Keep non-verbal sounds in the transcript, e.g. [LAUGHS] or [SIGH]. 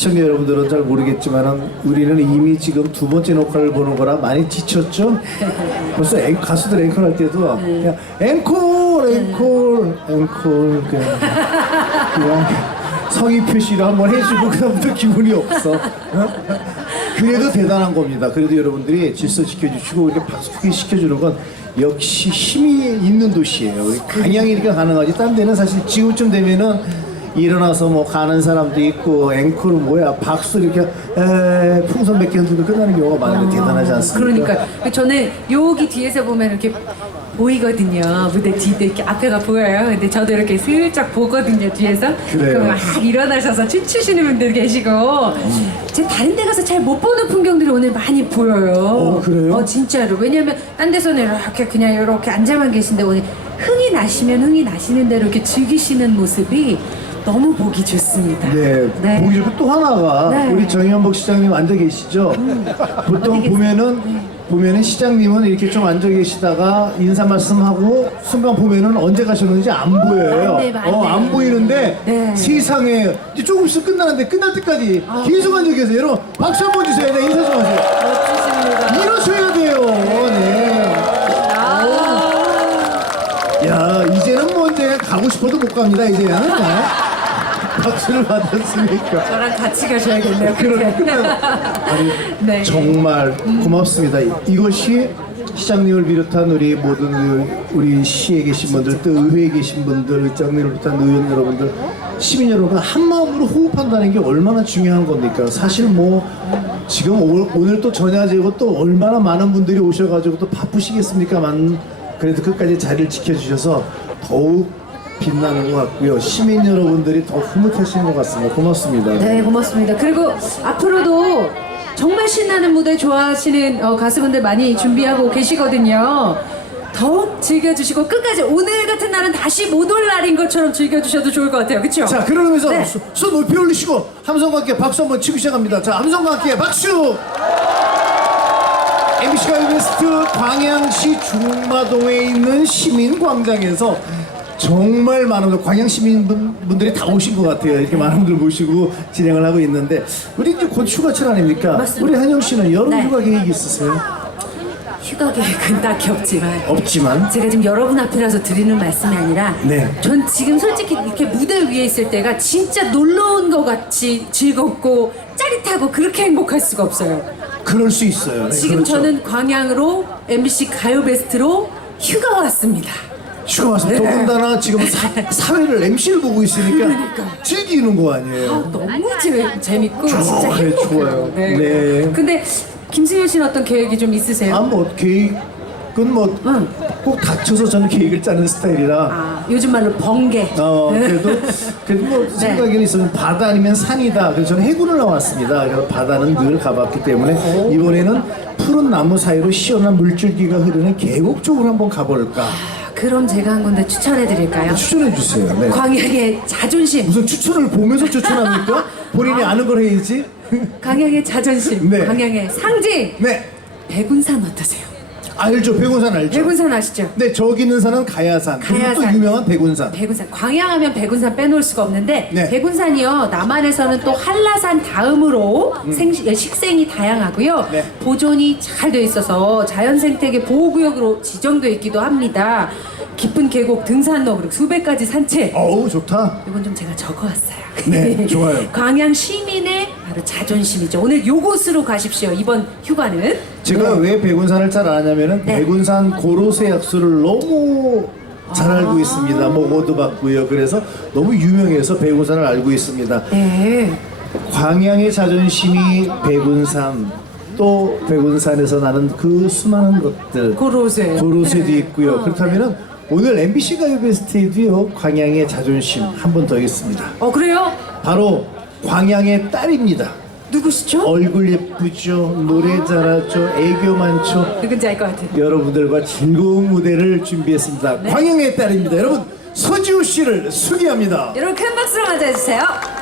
시청자 여러분들은 잘 모르겠지만 우리는 이미 지금 두 번째 녹화를 보는 거라 많이 지쳤죠? 벌써 앵, 가수들 앵콜 할 때도 그냥 앵콜, 앵콜, 앵콜 그냥, 그냥 성의 표시를 한번 해주고 그다음부터 기분이 없어. 어? 그래도 대단한 겁니다. 그래도 여러분들이 질서 지켜주시고 이렇게 박수 크게 시켜주는 건 역시 힘이 있는 도시예요. 강양이 이렇게 가능하지. 딴 데는 사실 지금쯤 되면은 일어나서 뭐 가는 사람도 있고 앵콜은 뭐야 박수 이렇게 에, 풍선 몇 개 흔들고 끝나는 경우가 많은데 대단하지 않습니까? 그러니까 저는 여기 뒤에서 보면 이렇게 보이거든요. 무대 뒤도 이렇게 앞에가 보여요. 근데 저도 이렇게 슬쩍 보거든요 뒤에서. 그래요. 그럼 막 일어나셔서 춤추시는 분들 계시고. 제 다른 데 가서 잘 못 보는 풍경들이 오늘 많이 보여요. 어, 그래요? 어 진짜로. 왜냐면 딴 데서는 이렇게 그냥 이렇게 앉아만 계신데 오늘 흥이 나시면 흥이 나시는 대로 이렇게 즐기시는 모습이 너무 보기 좋습니다. 네, 보기 좋고 또 하나가 네. 음, 우리 정현복 시장님 앉아 계시죠? 보통 어디 계세요? 보면은 보면은 시장님은 이렇게 좀 앉아 계시다가 인사 말씀하고 순간 보면은 언제 가셨는지 안 보여요. 맞네. 어, 안 보이는데 네. 세상에 이제 조금 있으면 끝나는데 끝날 때까지 계속 앉아 계세요. 여러분 박수 한 번 주세요. 네, 인사 좀 하세요. 멋지십니다. 이러셔야 돼요. 야 이제는 뭐 이제 가고 싶어도 못 갑니다. 이제는 네. 박수를 받았으니까. 저랑 같이 가셔야겠네요. 그때. 아니 [LAUGHS] 네. 정말 고맙습니다. 이것이 시장님을 비롯한 우리 모든 그 우리 시에 계신 분들 또 의회에 계신 분들 의장님을 비롯한 의원 여러분들 시민 여러분 한 마음으로 호흡한다는 게 얼마나 중요한 겁니까? 사실 뭐 지금 오, 오늘 또 전야제고 또 얼마나 많은 분들이 오셔가지고 또 바쁘시겠습니까만 그래도 끝까지 자리를 지켜주셔서 더욱 빛나는 것 같고요. 시민 여러분들이 더 흐뭇하시는 것 같습니다. 고맙습니다. 네, 고맙습니다. 그리고 앞으로도 정말 신나는 무대 좋아하시는 어, 가수분들 많이 준비하고 계시거든요. 더욱 즐겨주시고 끝까지 오늘 같은 날은 다시 못 올 날인 것처럼 즐겨주셔도 좋을 것 같아요. 그렇죠? 자, 그러면서 네. 수- 손 높이 올리시고 함성과 함께 박수 한번 치고 시작합니다. 자, 함성과 함께 박수! MBC 가요베스트 광양시 중마동에 있는 시민광장에서 정말 많은 분, 광양 시민분들이 다 오신 것 같아요. 이렇게 많은 분들 모시고 진행을 하고 있는데 우리 이제 곧 휴가철 아닙니까? 맞습니다. 우리 한영 씨는 여름 네. 휴가 계획 있으세요? 휴가 계획은 딱히 없지만 없지만 제가 지금 여러분 앞이라서 드리는 말씀이 아니라 네. 전 지금 솔직히 이렇게 무대 위에 있을 때가 진짜 놀러 온 것 같이 즐겁고 짜릿하고 그렇게 행복할 수가 없어요. 그럴 수 있어요. 네, 지금 그렇죠. 저는 광양으로 MBC 가요 베스트로 휴가 왔습니다. 휴가 와서 네. 더군다나 지금 사, [LAUGHS] 사회를 MC를 보고 있으니까 즐기는 거 아니에요. 아, 너무 재, 재밌고 진짜 네, 행복해요. 좋아요. 네. 네. 근데 김승현 씨는 어떤 계획이 좀 있으세요? 아뭐 계획은 뭐꼭 응. 닥쳐서 저는 계획을 짜는 스타일이라 아, 요즘 말로 번개. 어 그래도 그래도 뭐 [LAUGHS] 네. 생각에는 있으면 바다 아니면 산이다 그래서 저는 해군을 나왔습니다 그래서 바다는 늘 가봤기 때문에 이번에는 푸른 나무 사이로 시원한 물줄기가 흐르는 계곡 쪽으로 한번 가볼까 아, 그럼 제가 한 군데 추천해 드릴까요? 추천해 주세요 네. 광양의 자존심. 무슨 추천을 보면서 추천합니까? [LAUGHS] 본인이 아는 걸 해야지 광양의 자존심. 네. 광양의 상징. 네 백운산 어떠세요? 알죠? 백운산 알죠? 백운산 아시죠? 네 저기 있는 산은 가야산. 그리고 또 가야산. 유명한 백운산. 백운산. 광양하면 백운산 빼놓을 수가 없는데 네. 백운산이요. 남한에서는 또 한라산 다음으로 생, 식생이 다양하고요. 음. 네. 보존이 잘 돼 있어서 자연생태계 보호구역으로 지정돼 있기도 합니다. 깊은 계곡 등산로 그리고 수백 가지 산책. 어우 좋다. 이건 좀 제가 적어왔어요. 네, [LAUGHS] 좋아요. 광양 시민의 바로 자존심이죠. 오늘 요곳으로 가십시오. 이번 휴가는 제가 왜 백운산을 잘 아냐면은 네. 백운산 고로쇠 약수를 너무 잘 알고 있습니다. 먹어도 봤고요. 그래서 너무 유명해서 백운산을 알고 있습니다. 네 광양의 자존심이 백운산 또 백운산에서 나는 그 수많은 것들 고로쇠 고로쇠도 있고요. 그렇다면은 오늘 MBC 가요 베스트에도요 광양의 자존심 한 번 더 있습니다. 어 그래요? 바로 광양의 딸입니다. 누구시죠? 얼굴 예쁘죠, 노래 잘하죠, 애교 많죠. 누군지 알 것 같아요 여러분들과 즐거운 무대를 준비했습니다. 네. 광영의 딸입니다. 여러분 서지호 씨를 소개합니다. 여러분 큰 박수로 맞아주세요.